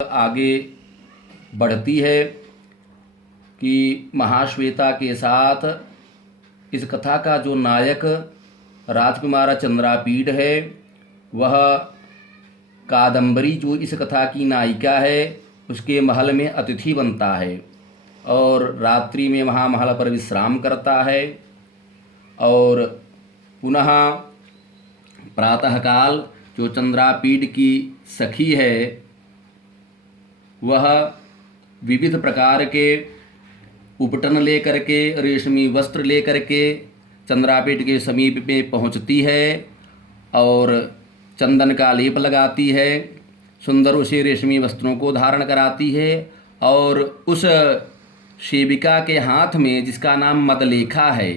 आगे बढ़ती है कि महाश्वेता के साथ इस कथा का जो नायक राजकुमार चंद्रापीठ है, वह कादंबरी जो इस कथा की नायिका है उसके महल में अतिथि बनता है और रात्रि में वहाँ महल पर विश्राम करता है। और पुनः प्रातःकाल जो चंद्रापीठ की सखी है वह विविध प्रकार के उपटन लेकर के, रेशमी वस्त्र लेकर के चंद्रापीठ के समीप में पहुंचती है और चंदन का लेप लगाती है, सुंदर उसे रेशमी वस्त्रों को धारण कराती है और उस सेविका के हाथ में, जिसका नाम मदलेखा है,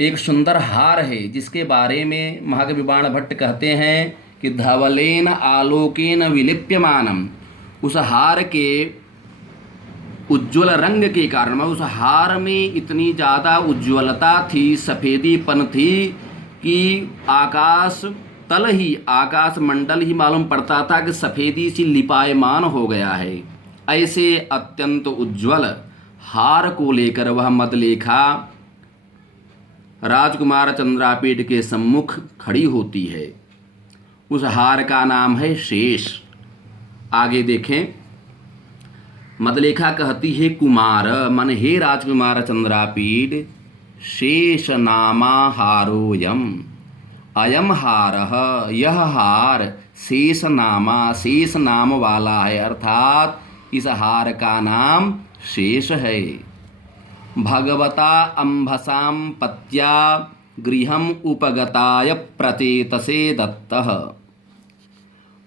एक सुंदर हार है जिसके बारे में महाकवि बाण भट्ट कहते हैं कि धवलेन आलोकेन विलिप्यमानम। उस हार के उज्ज्वल रंग के कारण, उस हार में इतनी ज़्यादा उज्ज्वलता थी, सफ़ेदीपन थी कि आकाश तल ही, आकाश मंडल ही मालूम पड़ता था कि सफ़ेदी सी लिपायमान हो गया है। ऐसे अत्यंत उज्ज्वल हार को लेकर वह मदलेखा राजकुमार चंद्रापीठ के सम्मुख खड़ी होती है। उस हार का नाम है शेष। आगे देखें, मदलेखा कहती है कुमार मन हे राजकुमार चंद्रापीठ, शेष नामा हारोयम। अयम हार, यह हार शेष नामा, शेष नाम वाला है, अर्थात इस हार का नाम शेष है। भगवता अंभसाम पत्या गृहम उपगताय प्रचेतसे दत्तः।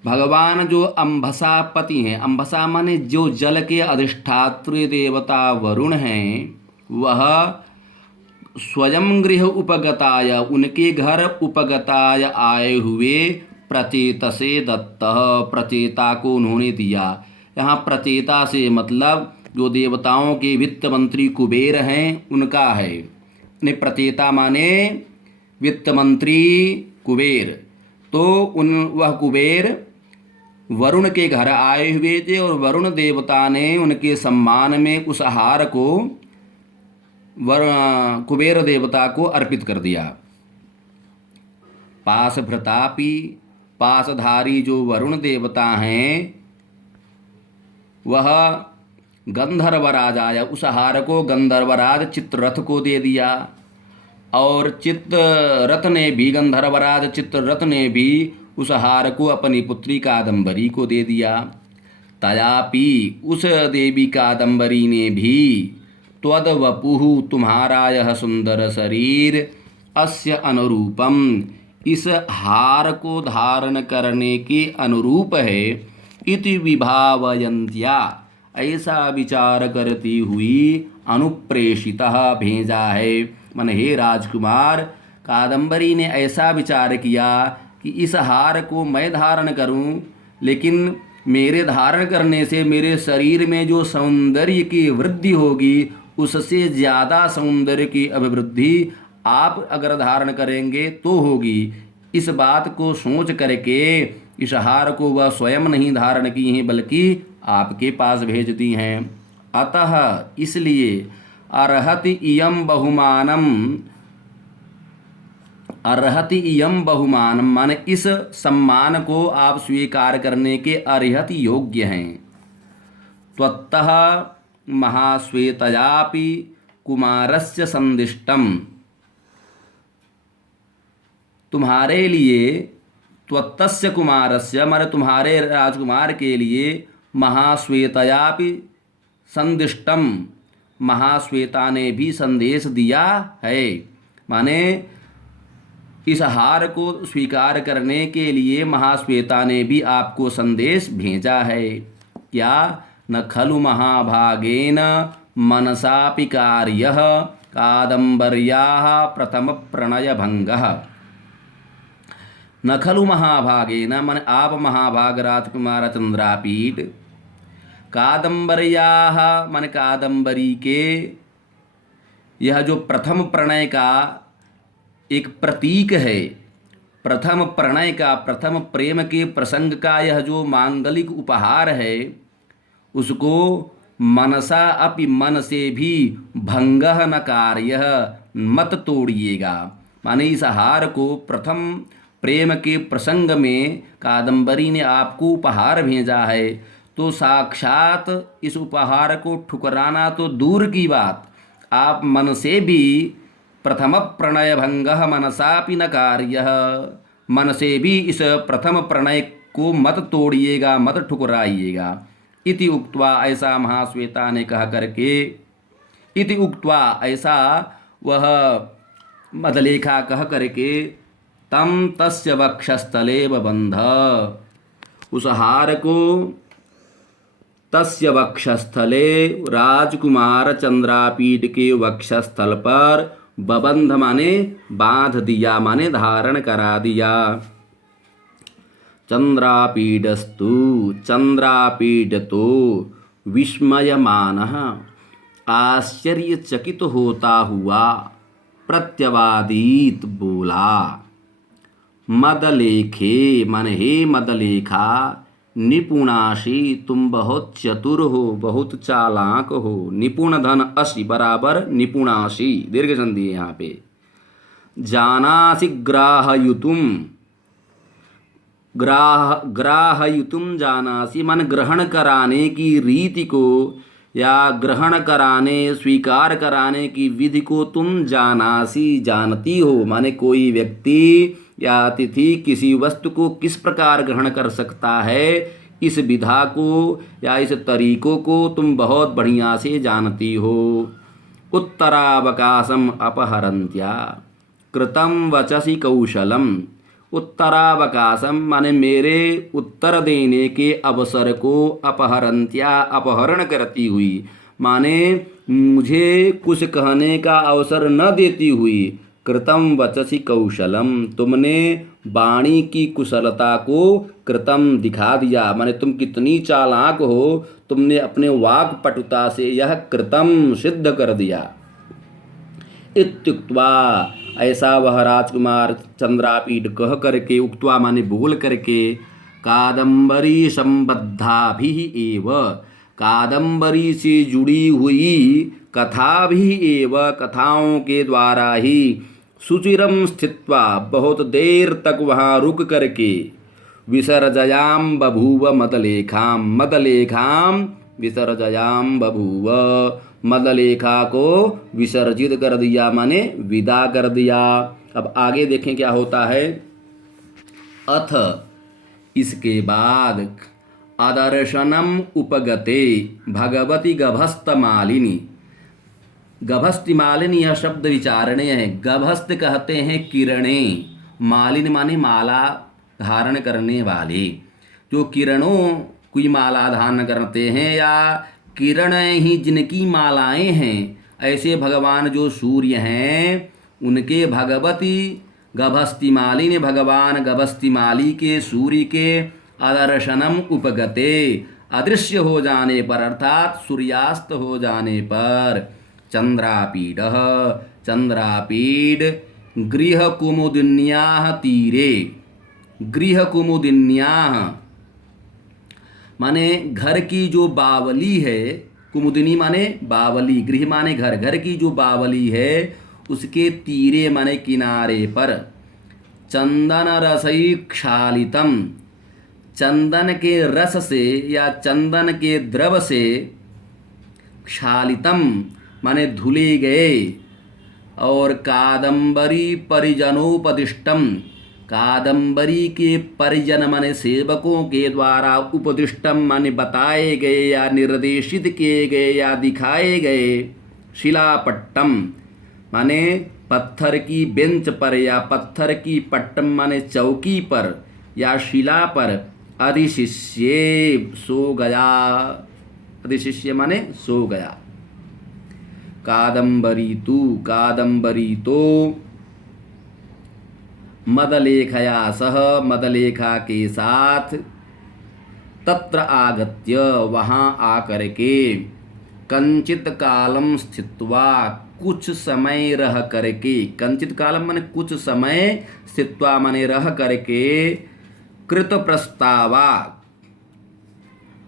भगवान जो अंभसा पति हैं, अंभसा माने जो जल के अधिष्ठात्री देवता वरुण हैं, वह स्वयं गृह उपगताय, उनके घर उपगताय आए हुए प्रचेतसे दत्तः, प्रचेता को उन्होंने दिया। यहाँ प्रचेता से मतलब जो देवताओं के वित्त मंत्री कुबेर हैं उनका है। ने प्रचेता माने वित्त मंत्री कुबेर। तो वह कुबेर वरुण के घर आए हुए थे और वरुण देवता ने उनके सम्मान में उस हार को कुबेर देवता को अर्पित कर दिया। पास भृतापि, पासधारी जो वरुण देवता हैं, वह गंधर्वराज, उस हार को गंधर्वराज चित्ररथ को दे दिया और चित्ररथ ने भी, गंधर्वराज चित्ररथ ने भी उस हार को अपनी पुत्री कादंबरी को दे दिया। तयापि, उस देवी कादंबरी ने भी त्वद वपुः, तुम्हारा यह सुंदर शरीर, अस्य अनुरूपम, इस हार को धारण करने के अनुरूप है, इति विभावयन्त्या, ऐसा विचार करती हुई अनुप्रेषितः, भेजा है। मन हे राजकुमार, कादंबरी ने ऐसा विचार किया कि इस हार को मैं धारण करूं, लेकिन मेरे धारण करने से मेरे शरीर में जो सौंदर्य की वृद्धि होगी, उससे ज़्यादा सौंदर्य की अभिवृद्धि आप अगर धारण करेंगे तो होगी। इस बात को सोच करके इस हार को वह स्वयं नहीं धारण की हैं, बल्कि आपके पास भेज दी हैं। अतः इसलिए अर्हति इयं बहुमानम, अर्हति इयं बहुमानम माने इस सम्मान को आप स्वीकार करने के अर्हति योग्य हैं। त्वत्तः महाश्वेतयापि कुमारस्य संदिष्टम, तुम्हारे लिए, त्वत्तस्य कुमारस्य माने तुम्हारे राजकुमार के लिए, महाश्वेतयापि संदिष्टम, महाश्वेता ने भी संदेश दिया है। माने इस हार को स्वीकार करने के लिए महाश्वेता ने भी आपको संदेश भेजा है। क्या? न खलु महाभागेन मनसापि कार्यः कादंबर्याः प्रथम प्रणय भंगः। न खलु महाभागेन मन आप महाभाग राजकुमार चंद्रापीठ, कादंबर्याः मन कादंबरी के, यह जो प्रथम प्रणय का एक प्रतीक है, प्रथम प्रणय का, प्रथम प्रेम के प्रसंग का यह जो मांगलिक उपहार है उसको मनसा अपि, मन से भी भंगः न कार्यः, मत तोड़िएगा। माने इस हार को प्रथम प्रेम के प्रसंग में कादंबरी ने आपको उपहार भेजा है, तो साक्षात इस उपहार को ठुकराना तो दूर की बात, आप मन से भी प्रथम प्रणय भंगः मनसापि न कार्यः, मन से भी इस प्रथम प्रणय को मत तोड़िएगा, मत ठुकराइएगा। इति उक्त्वा, ऐसा महाश्वेता ने कह करके, इति उक्त्वा ऐसा वह मदलेखा कह करके, तम तस्य वक्षस्थले बबंध, उस हार को तस्य वक्षस्थले, राजकुमार चंद्रापीठ के वक्षस्थल पर, बबंध माने बांध दिया, माने धारण करा दिया। चंद्रापीडस्तु, चंद्रापीड तो विस्मयमानः, आश्चर्यचकित होता हुआ प्रत्यवादीत बोला, मदलेखे, मन हे मदलेखा, निपुणाशी, तुम बहुत चतुर हो, बहुत चालाक हो। निपुण धन असी बराबर निपुणाशी, दीर्घ संधि है यहाँ पे। जानासि ग्राहयुतुम, ग्राहयुतुम जानासि, मन ग्रहण कराने की रीति को या ग्रहण कराने, स्वीकार कराने की विधि को तुम जानासी, जानती हो। माने कोई व्यक्ति या अतिथि किसी वस्तु को किस प्रकार ग्रहण कर सकता है, इस विधा को या इस तरीकों को तुम बहुत बढ़िया से जानती हो। उत्तरावकाशम अपहरंत्या कृतम वचसी कौशलम, उत्तरावकाशम माने मेरे उत्तर देने के अवसर को, अपहरंत्या अपहरण करती हुई, माने मुझे कुछ कहने का अवसर न देती हुई। कृतम वचसी कौशलम, तुमने वाणी की कुशलता को कृतम दिखा दिया, माने तुम कितनी चालाक हो, तुमने अपने वाक पटुता से यह कृतम सिद्ध कर दिया। इत्युक्त्वा, ऐसा वह राजकुमार चंद्रापीठ कह करके, उक्त्वा माने बोल करके, कादंबरी संबद्धा भी एव, कादंबरी से जुड़ी हुई कथा भी एव, कथाओं के द्वारा ही, सुचिरम स्थित्वा, बहुत देर तक वहाँ रुक करके, विसर्जयाम बभूव मदलेखाम, मदलेखाम विसर्जयाम बभूव, मदलेखा को विसर्जित कर दिया, माने विदा कर दिया। अब आगे देखें क्या होता है। अथ, इसके बाद, अदर्शनम उपगते भगवती गभस्त मालिनी, गभस्ति मालिनी यह शब्द विचारणीय है। गभस्त कहते हैं किरणें, मालिनी माने माला धारण करने वाले, जो किरणों की माला धारण करते हैं या किरण ही जिनकी मालाएं हैं, ऐसे भगवान जो सूर्य हैं उनके भगवती गभस्ति मालिनी, भगवान गभस्ति माली के सूर्य के अदर्शनम उपगते, अदृश्य हो जाने पर अर्थात सूर्यास्त हो जाने पर, चंद्रापीड, चंद्रापीड गृह कुमुदिन्याः तीरे, गृह कुमुदिन्याः माने घर की जो बावली है, कुमुदिनी माने बावली, गृह माने घर, घर की जो बावली है उसके तीरे माने किनारे पर, चंदन रसई क्षालितम, चंदन के रस से या चंदन के द्रव से, क्षालितम माने धुले गए, और कादंबरी परिजनोपदिष्टम, कादंबरी के परिजन माने सेवकों के द्वारा, उपदिष्टम माने बताए गए या निर्देशित किए गए या दिखाए गए, शिलापट्टम माने पत्थर की बेंच पर या पत्थर की पट्टम माने चौकी पर या शिला पर, अधिशिष्ये सो गया, अधिशिष्य माने सो गया। कादंबरी तो मदलेखया सह, मदलेखा के साथ, तत्र आगत्य वहाँ आकर के, कंचित कालम स्थित्वा, कुछ समय रह करके, कंचित कालम माने कुछ समय, स्थित्वा माने रह करके, कृत प्रस्तावा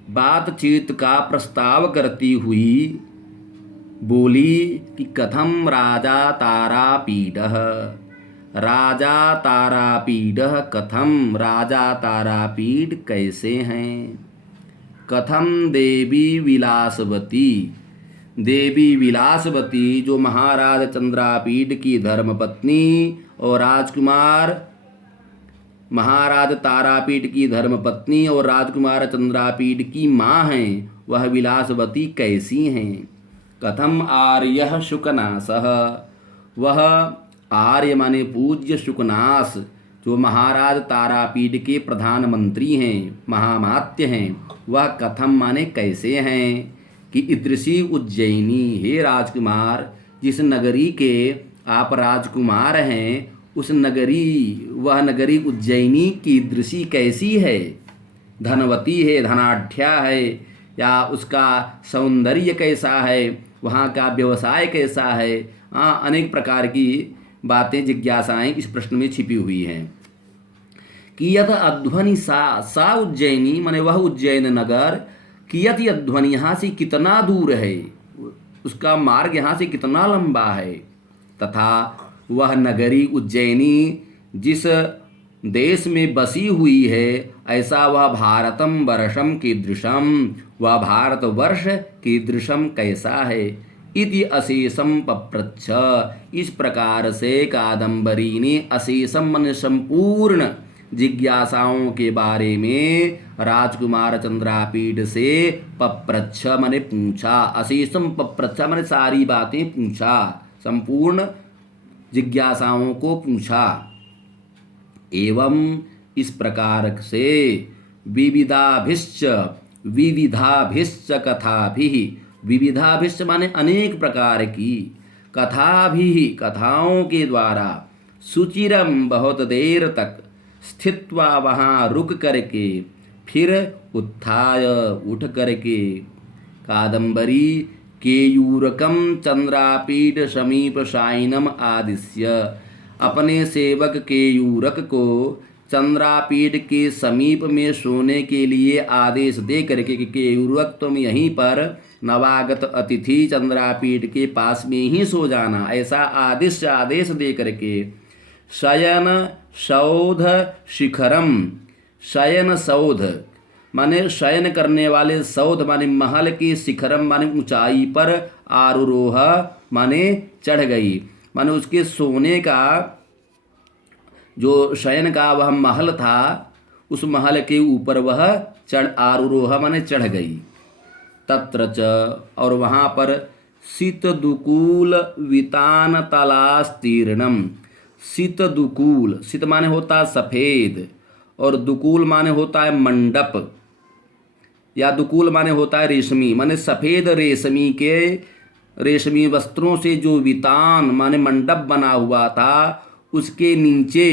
बातचीत का प्रस्ताव करती हुई बोली कि कथम राजा तारापीडः, राजा तारापीडः कथम, राजा तारापीड कैसे हैं। कथम देवी विलासवती, देवी विलासवती जो महाराज चंद्रापीड की धर्मपत्नी और राजकुमार, महाराज तारापीड की धर्मपत्नी और राजकुमार चंद्रापीड की माँ हैं, वह विलासवती कैसी हैं। कथम आर्य शुकनासः, वह आर्य माने पूज्य शुकनास जो महाराज तारापीड के प्रधानमंत्री हैं, महामात्य हैं, वह कथम माने कैसे हैं। कि ईदृशी उज्जैनी, हे राजकुमार जिस नगरी के आप राजकुमार हैं उस नगरी, वह नगरी उज्जैनी की दृष्टि कैसी है। धनवती है, धनाढ्या है, या उसका सौंदर्य कैसा है, वहाँ का व्यवसाय कैसा है। अनेक प्रकार की बातें, जिज्ञासाएं इस प्रश्न में छिपी हुई हैं। कियत अध्वनि सा उज्जैनी माने वह उज्जैन नगर, कियत अध्वनि यहाँ से कितना दूर है, उसका मार्ग यहाँ से कितना लंबा है। तथा वह नगरी उज्जैनी जिस देश में बसी हुई है, ऐसा वह भारतम वर्षम कीदृशम, वह भारतवर्ष कीदृशम कैसा है। इति अशेषम पप्रच्छ, इस प्रकार से कादम्बरी ने अशेषम मन संपूर्ण जिज्ञासाओं के बारे में राजकुमार चंद्रापीड से पप्रच्छ माने पूछा, अशेषम पप्रच्छ माने सारी बातें पूछा, संपूर्ण जिज्ञासाओं को पूछा। एवं इस प्रकार से विविधाभिश्च कथाभिः, विविधाभिश्च माने अनेक प्रकार की, कथाभिः करके के द्वारा, सुचिरम बहुत देर तक, स्थित्वा वहाँ रुक करके, फिर उत्थाय उठ करके, कादम्बरी केयूरकम चंद्रापीड समीप शायनम आदिश्य, अपने सेवक केयूरक को चंद्रापीड के समीप में सोने के लिए आदेश दे करके कि केयूरक तुम यहीं पर नवागत अतिथि चंद्रापीड के पास में ही सो जाना, ऐसा आदेश दे करके, शयन सौध शिखरम, शयन सौध माने शयन करने वाले, सौध माने महल की, शिखरम माने ऊंचाई पर, आरुरोह माने चढ़ गई, माने उसके सोने का जो शयन का वह महल था, उस महल के ऊपर वह आरुरोह माने चढ़ गई। तत्र च, और वहाँ पर, शीतदुकूल वितान तलास्तीर्णम, शीतदुकूल, शीत माने होता सफ़ेद और दुकूल माने होता है मंडप, या दुकूल माने होता है रेशमी, माने सफ़ेद रेशमी वस्त्रों से जो वितान माने मंडप बना हुआ था, उसके नीचे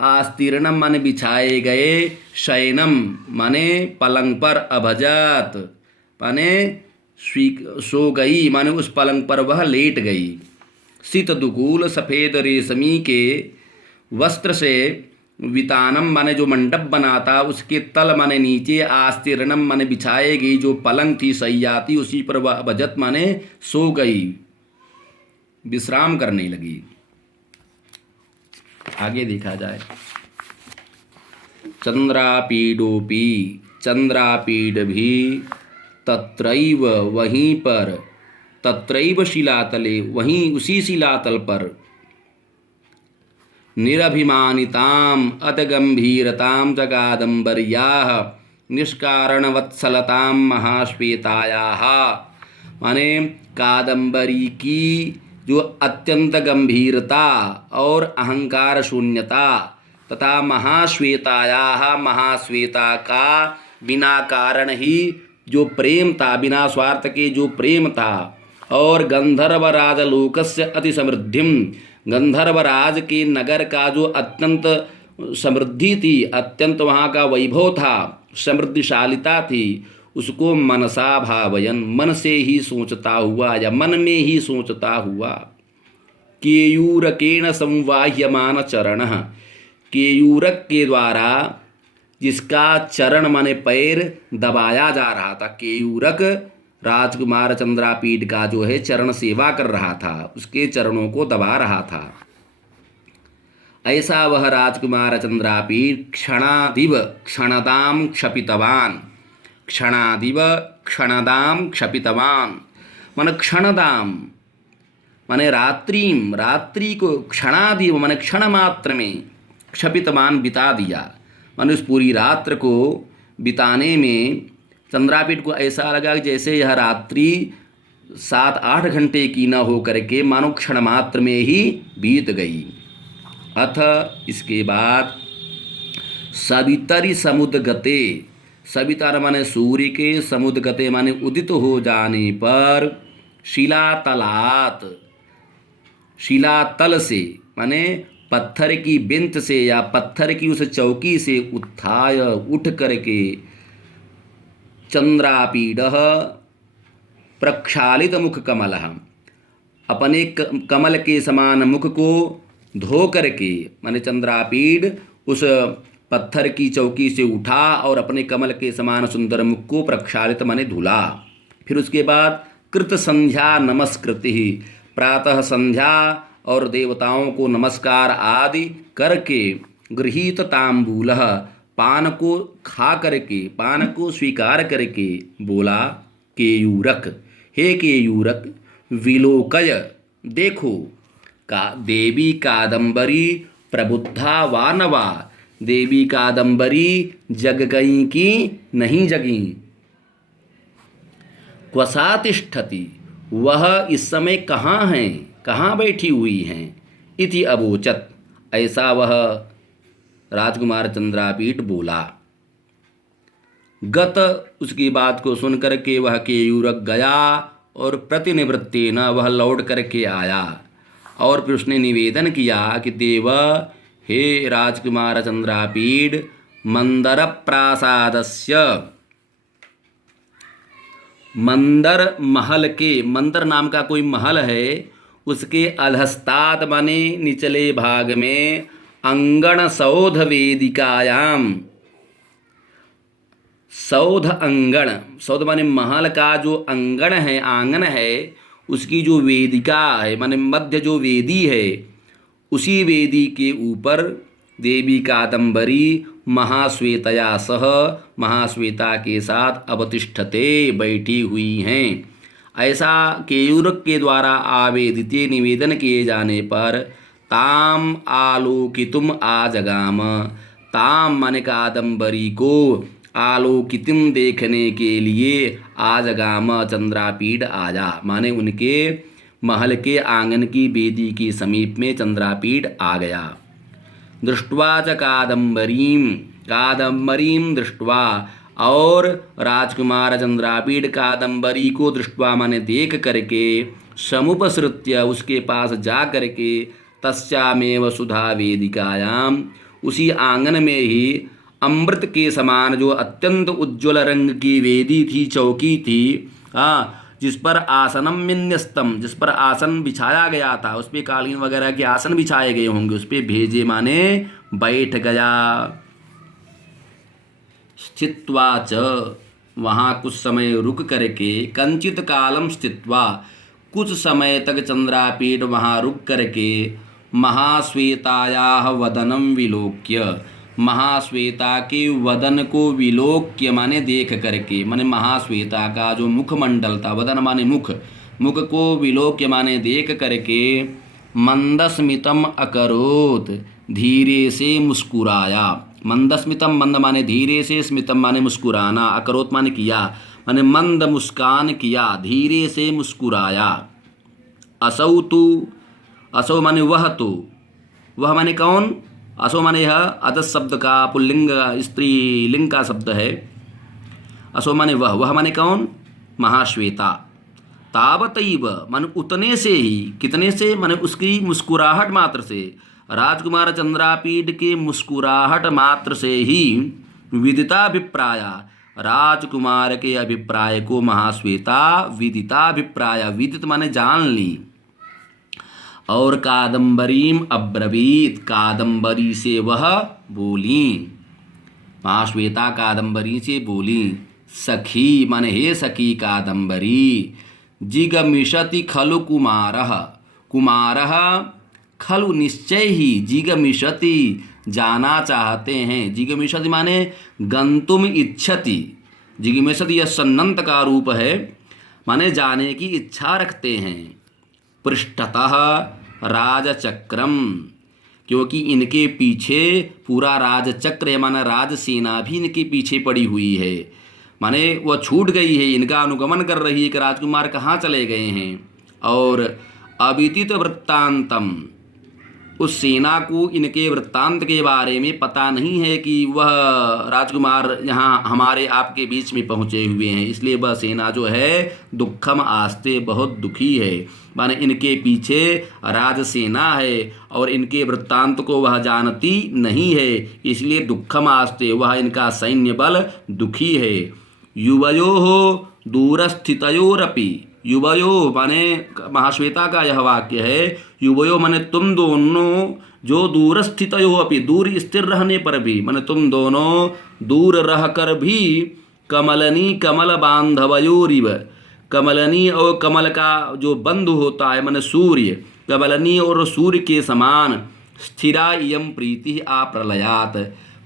आस्तीर्णम माने बिछाए गए, शयनम माने पलंग पर, अभजत माने सो गई, माने उस पलंग पर वह लेट गई। शीत दुकूल सफ़ेद रेशमी के वस्त्र से, वितानम माने जो मंडप बना था, उसके तल माने नीचे, आस्तीर्णम माने बिछाए गई जो पलंग थी, सैया थी, उसी पर वह अभजत माने सो गई, विश्राम करने लगी। आगे देखा जाए। चंद्रापीडोपी, चंद्रापीड भी तत्रैव वहीं पर, तत्रैव शिलातले वहीं उसी शिलातल पर, निरभिमानिताम अतगंभीरताम च कादम्बर्याः निष्कारणवत्सलताम महाश्वेतायाः, माने कादम्बरी की जो अत्यंत गंभीरता और अहंकार शून्यता तथा महाश्वेतायाः, महाश्वेता का बिना कारण ही जो प्रेम था, बिना स्वार्थ के जो प्रेम था, और गंधर्वराज लोकस्य अति समृद्धिम, गंधर्वराज के नगर का जो अत्यंत समृद्धि थी, अत्यंत वहाँ का वैभव था, समृद्धिशालिता थी, उसको मनसा भावयन, मन से ही सोचता हुआ या मन में ही सोचता हुआ, केयूरकेण संवाह्यमान चरण, केयूरक के द्वारा जिसका चरण माने पैर दबाया जा रहा था, केयूरक राजकुमार चंद्रापीठ का जो है चरण सेवा कर रहा था, उसके चरणों को दबा रहा था। ऐसा वह राजकुमार चंद्रापीठ क्षणादिव क्षणदाम क्षपितवान, क्षणादिव क्षणदाम क्षपितवान, मन क्षणदाम माने रात्रिम, रात्रि को क्षणादिव माने क्षण मात्र में, क्षपितवान बिता दिया, माने उस पूरी रात्र को बिताने में चंद्रापीठ को ऐसा लगा कि जैसे यह रात्रि 7-8 घंटे की न हो करके मानो क्षण मात्र में ही बीत गई। अथ इसके बाद सवितरी समुद्गते, सवितर माने सूर्य के, समुद्गते माने उदित हो जाने पर, शिलातलात, शिलातल से माने पत्थर की बेंच से या पत्थर की उस चौकी से उत्थाय उठ करके, चंद्रापीड प्रक्षालित मुख कमल, अपने कमल के समान मुख को धो करके, माने चंद्रापीड उस पत्थर की चौकी से उठा और अपने कमल के समान सुंदर मुख को प्रक्षालित माने धुला। फिर उसके बाद कृत संध्या नमस्कृति, प्रातः संध्या और देवताओं को नमस्कार आदि करके, गृहीत तांबूल, पान को खा करके, पान को स्वीकार करके बोला, केयूरक, हे केयूरक, विलोकय देखो, का देवी कादंबरी प्रबुद्धा वानवा, देवी कादंबरी जग गई कि नहीं जगी, क्वसा तिष्ठति, वह इस समय कहाँ हैं, कहाँ बैठी हुई हैं, इति अवोचत, ऐसा वह राजकुमार चंद्रापीठ बोला। गत, उसकी बात को सुन करके वह केयूरक गया और प्रतिनिवृत्तेन वह लौट करके आया और फिर उसने निवेदन किया कि देव, हे राजकुमार चंद्रापीठ, मंदर प्रासादस्य, मंदर महल के, मंदर नाम का कोई महल है, उसके अधस्तात् माने निचले भाग में, अंगण सौध वेदिकायाम, सौध अंगण, सौध माने महल का जो अंगण है, आंगन है, उसकी जो वेदिका है माने मध्य जो वेदी है, उसी वेदी के ऊपर देवी कादंबरी महाश्वेतया सह, महाश्वेता के साथ अवतिष्ठते, बैठी हुई हैं। ऐसा केयूरक के द्वारा आवेदित निवेदन किए जाने पर ताम आलोकितुम आजगाम, ताम माने कादंबरी को, आलोकितुम देखने के लिए, आजगाम चंद्रापीठ आया, माने उनके महल के आंगन की वेदी के समीप में चंद्रापीठ आ गया। दृष्ट्वा च कादंबरीम, कादंबरीम दृष्ट्वा, और राजकुमार चंद्रापीठ कादंबरी को दृष्ट्वा माने देख करके, समुपसृत्य उसके पास जा करके, तस्यामेव सुधा वेदिकायाम, उसी आंगन में ही अमृत के समान जो अत्यंत उज्ज्वल रंग की वेदी थी, चौकी थी, जिस पर आसनम विन्यस्तम, जिस पर आसन बिछाया गया था, उस पर कालीन वगैरह के आसन बिछाए गए होंगे, उस पर भेजे माने बैठ गया। स्थित्वा च, वहाँ कुछ समय रुक करके, कंचित कालम स्थित्वा, कुछ समय तक चंद्रापीठ वहाँ रुक करके, महाश्वेतायाः वदनम विलोक्य, महाश्वेता के वदन को विलोक्य माने देख करके, माने महाश्वेता का जो मुखमंडल था, वदन माने मुख, मुख को विलोक्य माने देख करके, मंदस्मितम अकरोत, धीरे से मुस्कुराया, मंदस्मितम, मंद माने धीरे से, स्मितम माने मुस्कुराना, अकरोत माने किया, माने मंद मुस्कान किया, धीरे से मुस्कुराया। असौ तु, असौ माने वह तो, वह माने कौन, असौ माने यह अदस शब्द का पुल्लिंग स्त्रीलिंग का शब्द है, असौ माने वह माने कौन, महाश्वेता। तावतैव माने उतने से ही, कितने से, माने उसकी मुस्कुराहट मात्र से, राजकुमार चंद्रापीठ के मुस्कुराहट मात्र से ही, विदिताभिप्राया, राजकुमार के अभिप्राय को महाश्वेता विदिताभिप्राय, विदित माने जान ली, और कादम्बरीम अब्रवीत, कादम्बरी से वह बोली। महाश्वेता कादम्बरी से बोली। सखी माने हे सखी कादम्बरी, जिगमिषति खलु कुमारः, कुमारः खलु निश्चय ही, जिगमिषति जाना चाहते हैं, जिगमिषति माने गंतुम इच्छति, जिगमिषति यह सन्नंत का रूप है, माने जाने की इच्छा रखते हैं। पृष्ठतः राजचक्रम, क्योंकि इनके पीछे पूरा राजचक्र है, माना राजसेना भी इनके पीछे पड़ी हुई है, माने वह छूट गई है, इनका अनुगमन कर रही है कि राजकुमार कहाँ चले गए हैं। और अविदित वृत्तांतम, उस सेना को इनके वृत्तांत के बारे में पता नहीं है कि वह राजकुमार यहाँ हमारे आपके बीच में पहुँचे हुए हैं, इसलिए वह सेना जो है दुखम आस्ते, बहुत दुखी है, माने इनके पीछे राजसेना है और इनके वृत्तांत को वह जानती नहीं है, इसलिए दुखम आस्ते, वह इनका सैन्य बल दुखी है। युवयोः दूरस्थितयोरपि, युवयो माने महाश्वेता का यह वाक्य है, युवयो माने तुम दोनों, जो दूरस्थितयो अपि, दूर स्थिर रहने पर भी, माने तुम दोनों दूर रहकर भी, कमलनी कमल बांधवयोरिव, कमलनी और कमल का जो बंधु होता है माने सूर्य, कमलनी और सूर्य के समान, स्थिरा इयं प्रीति आप्रलयात,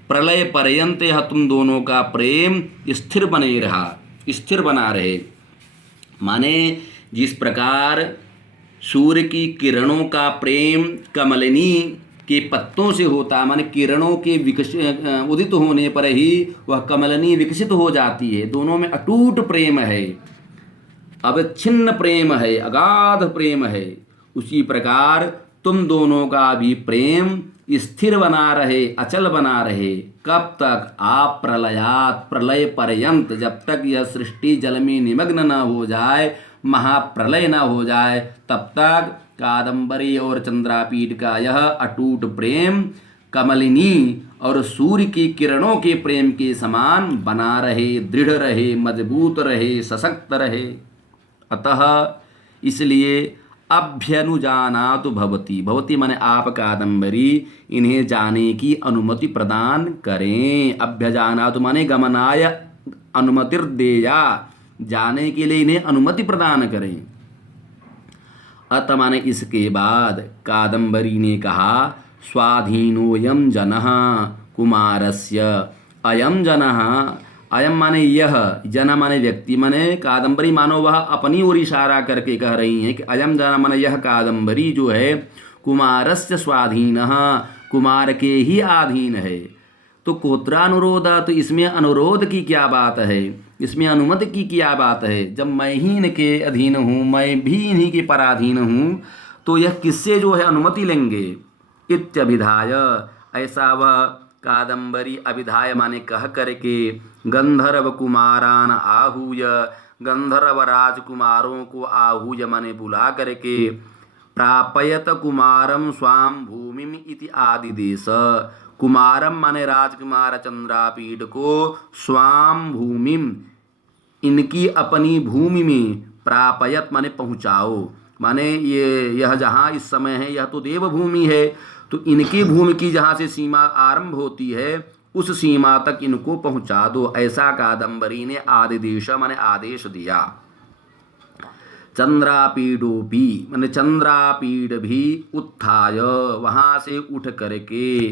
प्रलय पर्यंत यह तुम दोनों का प्रेम स्थिर बने रहा, स्थिर बना रहे। माने जिस प्रकार सूर्य की किरणों का प्रेम कमलिनी के पत्तों से होता है, माने किरणों के उदित होने पर ही वह कमलिनी विकसित हो जाती है, दोनों में अटूट प्रेम है, अविच्छिन्न प्रेम है, अगाध प्रेम है, उसी प्रकार तुम दोनों का भी प्रेम स्थिर बना रहे, अचल बना रहे। कब तक? आप प्रलयात, प्रलय पर्यंत, जब तक यह सृष्टि जल में निमग्न न हो जाए, महाप्रलय न हो जाए, तब तक कादम्बरी और चंद्रापीठ का यह अटूट प्रेम कमलिनी और सूर्य की किरणों के प्रेम के समान बना रहे, दृढ़ रहे, मजबूत रहे, सशक्त रहे। अतः इसलिए अभ्यनुजानातु भवती, भवती माने आप कादम्बरी, इन्हें जाने की अनुमति प्रदान करें। अभ्यजानातु माने गमनाय अनुमतिर्देया, जाने के लिए इन्हें अनुमति प्रदान करें। अत माने इसके बाद कादम्बरी ने कहा, स्वाधीनोऽयं जनः कुमारस्य, अयं जनः, अयम माने यह, जन माने व्यक्ति, माने कादम्बरी मानो वह अपनी ओर इशारा करके कह रही हैं कि अयम जन माने यह कादम्बरी जो है कुमारस्य स्वाधीनः, कुमार के ही अधीन है। तो कोत्रानुरोध, तो इसमें अनुरोध की क्या बात है, इसमें अनुमति की क्या बात है? जब मैं ही इनके अधीन हूँ, मैं भी इन्हीं के पराधीन हूँ, तो यह किससे जो है अनुमति लेंगे? इत्यभिधाय, ऐसा वह कादम्बरी अभिधाय माने कह करके गंधर्व कुमारान आहूय, गंधर्व राजकुमारों को आहूय माने बुला करके, प्रापयत कुमारम स्वाम भूमिम इति आदिदेश, कुमारम माने राजकुमार चंद्रापीठ को, स्वाम भूमिम इनकी अपनी भूमि में, प्रापयत माने पहुँचाओ, माने यह जहाँ इस समय है यह तो देवभूमि है, तो इनकी भूमि की जहाँ से सीमा आरंभ होती है उस सीमा तक इनको पहुँचा दो, ऐसा कादम्बरी ने आदिदेश माने आदेश दिया। चंद्रापीडोपी माने चंद्रापीड भी उत्थाय, वहाँ से उठ करके,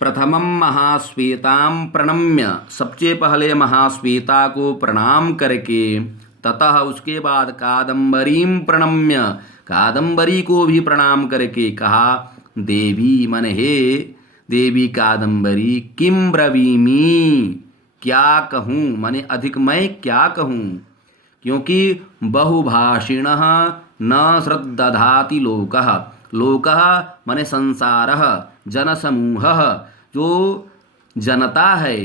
प्रथमम महाश्वेतां प्रणम्य, सबसे पहले महाश्वेता को प्रणाम करके, ततः उसके बाद कादम्बरीं प्रणम्य, कादम्बरी को भी प्रणाम करके कहा, देवी मन हे देवी कादम्बरी, किम ब्रवीमि, क्या कहूँ, माने अधिक मैं क्या कहूँ, क्योंकि बहुभाषिणः न श्रद्दधाति लोकः, लोकः माने संसारः, जनसमूहः, जो जनता है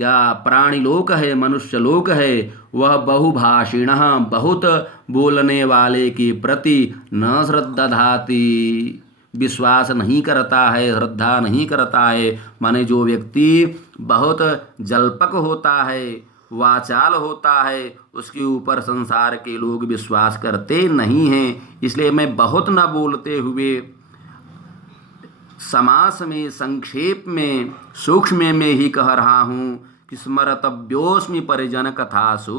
या प्राणी लोक है, मनुष्य लोक है, वह बहुभाषिणः बहुत बोलने वाले के प्रति न श्रद्दधाति विश्वास नहीं करता है, श्रद्धा नहीं करता है, माने जो व्यक्ति बहुत जल्पक होता है, वाचाल होता है उसके ऊपर संसार के लोग विश्वास करते नहीं हैं। इसलिए मैं बहुत न बोलते हुए समास में संक्षेप में सूक्ष्म में ही कह रहा हूँ कि स्मरतव्योस्मि परिजन कथासु,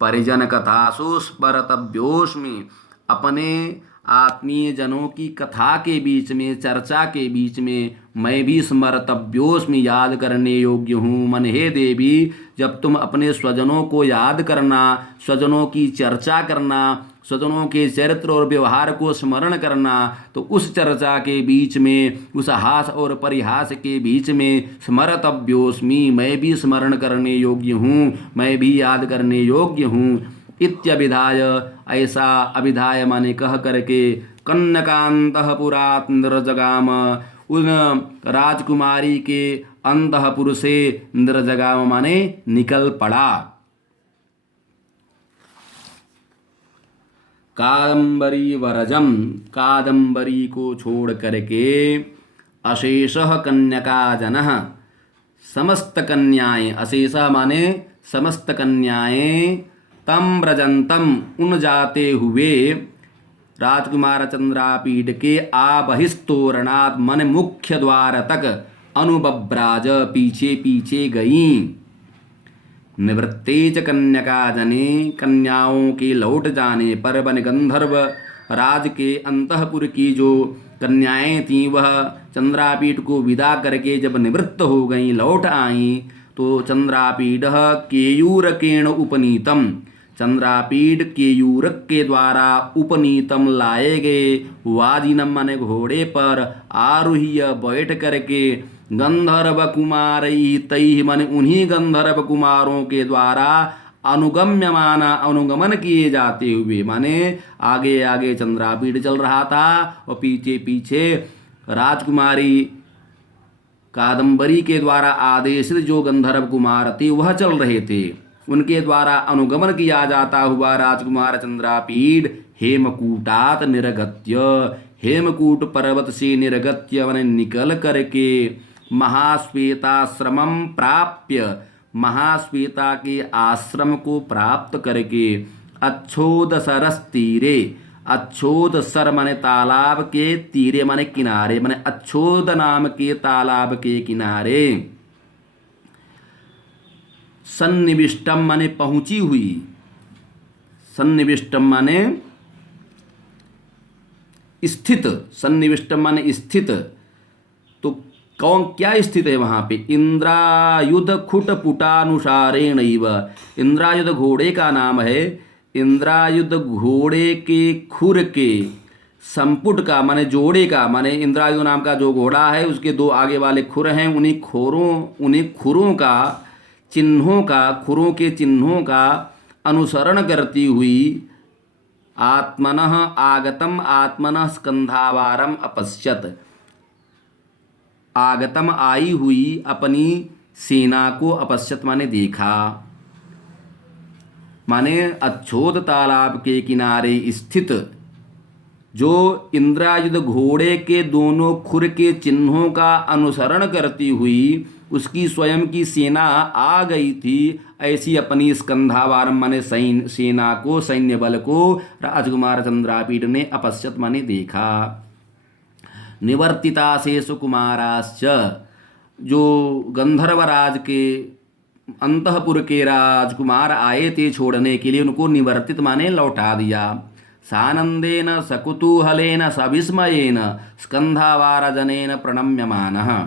परिजन कथासु स्मरतव्योस्मि। अपने आत्मीय जनों की कथा के बीच में, चर्चा के बीच में मैं भी स्मरतव्योस्मि, याद करने योग्य हूँ। मन हे देवी, जब तुम अपने स्वजनों को याद करना, स्वजनों की चर्चा करना, स्वजनों के चरित्र और व्यवहार को स्मरण करना, तो उस चर्चा के बीच में, उस हास और परिहास के बीच में स्मरतव्योस्मि, मैं भी स्मरण करने योग्य हूँ, मैं भी याद करने योग्य हूँ। इत्यभिधाय, ऐसा अभिधाय माने कह करके, कन्यकान्तःपुरात् निर्जगाम, उन राजकुमारी के अंतःपुर से निर्जगाम माने निकल पड़ा। कादम्बरी वरजम, कादम्बरी को छोड़ करके, अशेषः कन्यका जनः, समस्त कन्याएं, अशेषः माने समस्त कन्याएं, तम व्रजंतम, उन जाते हुए, राजकुमार चंद्रापीठ के आबहिस्तोरणात् मन मुख्य द्वार तक अनुबभ्राज, पीछे पीछे गईं। निवृत्ते च कन्यका जने, कन्याओं के लौट जाने पर वन गंधर्व राज के अंतःपुर की जो कन्याएं थीं वह चंद्रापीठ को विदा करके जब निवृत्त हो गईं, लौट आईं, तो चंद्रापीठ केयूरकेण उपनीतम, चंद्रापीठ केयूरक के द्वारा उपनीतम लाए गए वाजिनम माने घोड़े पर आरुह्य बैठ करके, गंधर्व कुमार तैः माने उन्हीं गंधर्व कुमारों के द्वारा अनुगम्यमाना, अनुगमन किए जाते हुए, माने आगे आगे चंद्रापीठ चल रहा था और पीछे पीछे राजकुमारी कादम्बरी के द्वारा आदेशित जो गंधर्व कुमार थे वह चल रहे थे। उनके द्वारा अनुगमन किया जाता हुआ राजकुमार चंद्रापीठ हेमकूटात निर्गत्य, हेमकूट पर्वत से निर्गत्य माने निकल करके, महाश्वेताश्रमम प्राप्य, महाश्वेता के आश्रम को प्राप्त करके, अच्छोद सरस तीरे, अच्छोद सर माने तालाब के, तीरे माने किनारे, माने अच्छोद नाम के तालाब के किनारे, सन्निविष्टम माने पहुंची हुई, सन्निविष्टम माने स्थित, सन्निविष्टम माने स्थित, तो कौन क्या स्थित है वहां पे, इंद्रायुध खुट पुटानुसारेण, इंद्रायुध घोड़े का नाम है, इंद्रायुध घोड़े के खुर के संपुट का माने जोड़े का, माने इंद्रायुध नाम का जो घोड़ा है उसके दो आगे वाले खुर हैं, उन्हीं खुरों का चिन्हों का, खुरों के चिन्हों का अनुसरण करती हुई, आत्मनः आगतम आत्मनः स्कंधावारम अपश्यत, आगतम आई हुई अपनी सेना को, अपश्यत माने देखा, माने अच्छोद तालाब के किनारे स्थित जो इंद्रायुध घोड़े के दोनों खुर के चिन्हों का अनुसरण करती हुई उसकी स्वयं की सेना आ गई थी, ऐसी अपनी स्कंधावारम माने सेना को, सैन्य बल को राजकुमार चंद्रापीठ ने अपश्यत माने देखा। निवर्तिता से सुकुमाराश्च, जो गंधर्वराज के अंतःपुर के राजकुमार आए थे छोड़ने के लिए, उनको निवर्तित माने लौटा दिया। सानंदेन सकुतूहलेन सविस्मयेन स्कंधावारजनेन प्रणम्यमानः,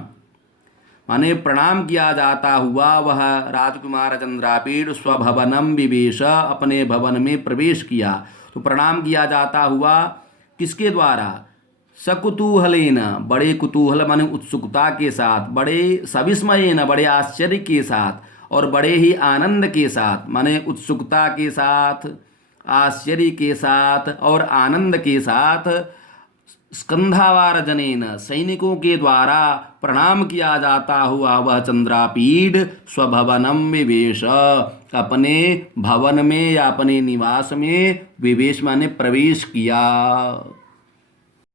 माने प्रणाम किया जाता हुआ वह राजकुमार चंद्रापीठ स्वभवनम विवेश, अपने भवन में प्रवेश किया। तो प्रणाम किया जाता हुआ किसके द्वारा, सकुतूहलेन, बड़े कुतूहल माने उत्सुकता के साथ, बड़े सविस्मयेन, बड़े आश्चर्य के साथ और बड़े ही आनंद के साथ, माने उत्सुकता के साथ, आश्चर्य के साथ और आनंद के साथ, स्कंधावार जनेन, सैनिकों के द्वारा प्रणाम किया जाता हुआ वह चंद्रापीठ स्वभवनम विवेश, अपने भवन में या अपने निवास में विवेश माने प्रवेश किया।